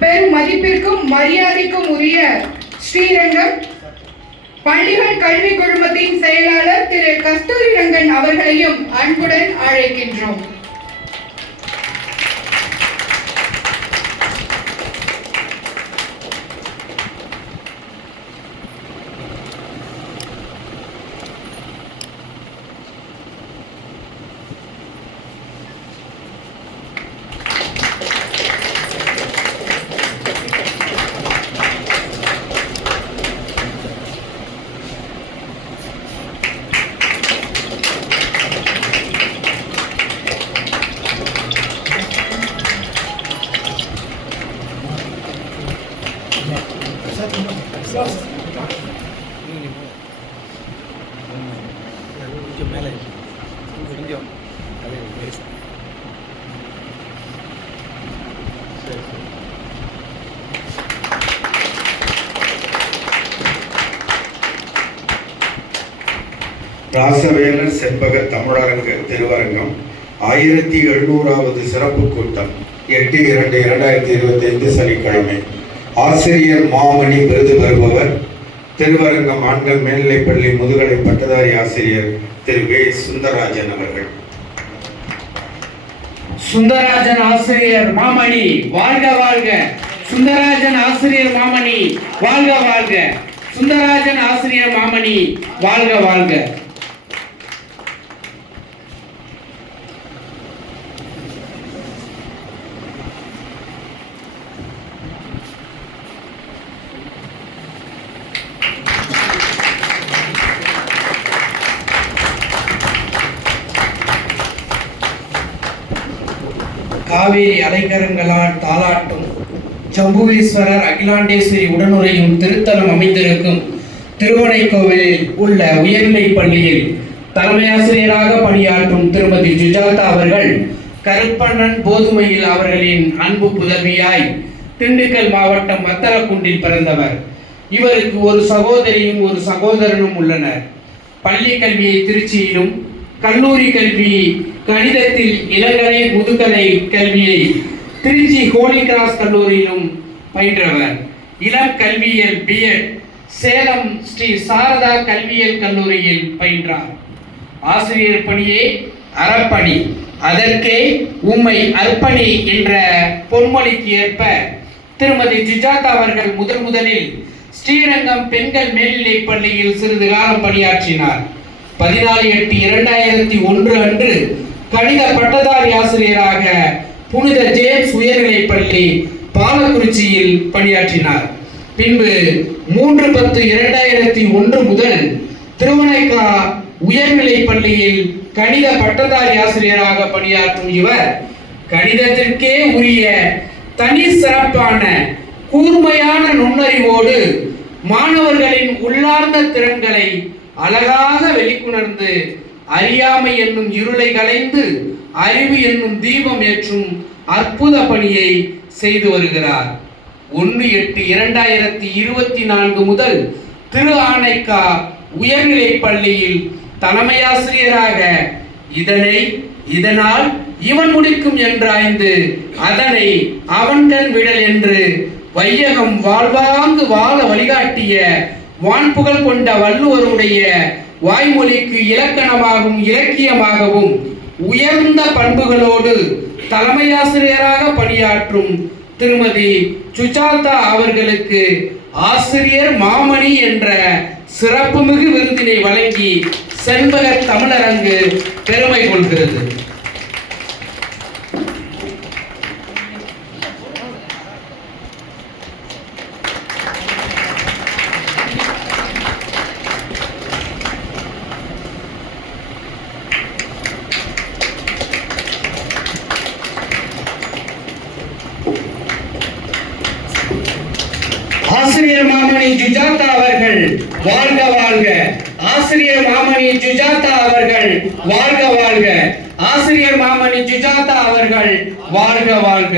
பெரும் மதிப்பிற்கும் மரியாதைக்கும் உரிய ஸ்ரீரங்கம் பள்ளிகள் கல்வி குழுமத்தின் செயலாளர் திரு கஸ்தூரி ரங்கன் அவர்களையும் அன்புடன் அழைக்கின்றோம். ராசவேலர் செண்பக தமிழரங்க திருவரங்கம் 1700வது சிறப்பு கூட்டம் 8/2/2025 சனிக்கிழமை. ஆசிரியர் மாமணி விருது பெறுபவர் திருவரங்கம் ஆண்கள் மேல்நிலைப்பள்ளி முதுகலை பட்டதாரி ஆசிரியர் திரு வே சுந்தரராஜன் அவர்கள். சுந்தரராஜன் ஆசிரியர் மாமணி வாழ்க வாழ்க. சுந்தரராஜன் ஆசிரியர் மாமணி வாழ்க வாழ்க. சுந்தரராஜன் ஆசிரியர் மாமணி வாழ்க வாழ்க. காவேரி அலைக்கரங்களால் தாளாட்டும் ஜம்புவீஸ்வரர் அகிலாண்டேஸ்வரி உடனுறையும் திருத்தலம் அமைந்திருக்கும் திருவனைக்கோவிலில் உள்ள உயர்நிலைப் பள்ளியில் தலைமை ஆசிரியராக பணியாற்றும் திருமதி சுஜாதா அவர்கள் கருப்பண்ணன் போதுமையில் அவர்களின் அன்பு புதல்வியாய் திண்டுக்கல் மாவட்டம் வத்தலக்குண்டில் பிறந்தவர். இவருக்கு ஒரு சகோதரியும் ஒரு சகோதரனும் உள்ளனர். பள்ளி கல்வியை திருச்சியிலும், கல்லூரி கல்வி கணிதத்தில் இளங்கலை முதுகலை கல்வியை திருச்சி ஹோலி கிராஸ் கல்லூரியிலும் பயின்றவர். இளம் கல்வியியல் பிஎட் சேலம் ஸ்ரீ சாரதா கல்வியியல் கல்லூரியில் பயின்றார். ஆசிரியர் பணியே அறப்பணி, அதற்கே உம்மை அர்ப்பணி என்ற பொன்மொழிக்கு ஏற்ப திருமதி சுஜாதா அவர்கள் முதலில் ஸ்ரீரங்கம் பெண்கள் மேல்நிலைப் பள்ளியில் சிறிது காலம் பணியாற்றினார். 14/8/2001 அன்று கணித பட்டதாரி ஆசிரியராக புனித ஜேம்ஸ் உயர்நிலைப் பள்ளி பாலக்குறிச்சியில் பணியாற்றினார். பின்பு 3/10/2001 முதல் திருவனைக்கா உயர்நிலைப் பள்ளியில் கணித பட்டதாரி ஆசிரியராக பணியாற்றும் இவர் கணிதத்திற்கே உரிய தனி சிறப்பான கூர்மையான நுண்ணறிவோடு மாணவர்களின் உள்ளார்ந்த திறன்களை அழகாக வெளிக்கொணர்ந்து அறியாமை என்னும் இருளை களைந்து அறிவு என்னும் தீபம் ஏற்றும் அற்புத பணியை செய்து வருகிறார். 1/8/2024 முதல் திரு ஆனைக்கா உயர்நிலைப் பள்ளியில் தலைமையாசிரியராக இதனால் இவன் முடிக்கும் என்றாய்ந்து அதனை அவன்கண் விடல் என்று வையகம் வாழ்வாங்கு வாழ வழிகாட்டிய வான்புகழ் கொண்ட வள்ளுவருடைய வாய்மொழிக்கு இலக்கணமாகவும் இலக்கியமாகவும் உயர்ந்த பண்புகளோடு தலைமையாசிரியராக பணியாற்றும் திருமதி சுஜாதா அவர்களுக்கு ஆசிரியர் மாமணி என்ற சிறப்புமிகு விருதினை வழங்கி செண்பக தமிழரங்கு பெருமை கொள்கிறது. ஆசிரியர் மாமணி சுஜாதா அவர்கள் வாழ்க வாழ்க. ஆசிரியர் மாமணி சுஜாதா அவர்கள் வாழ்க வாழ்க. ஆசிரியர் மாமணி சுஜாதா அவர்கள் வாழ்க வாழ்க.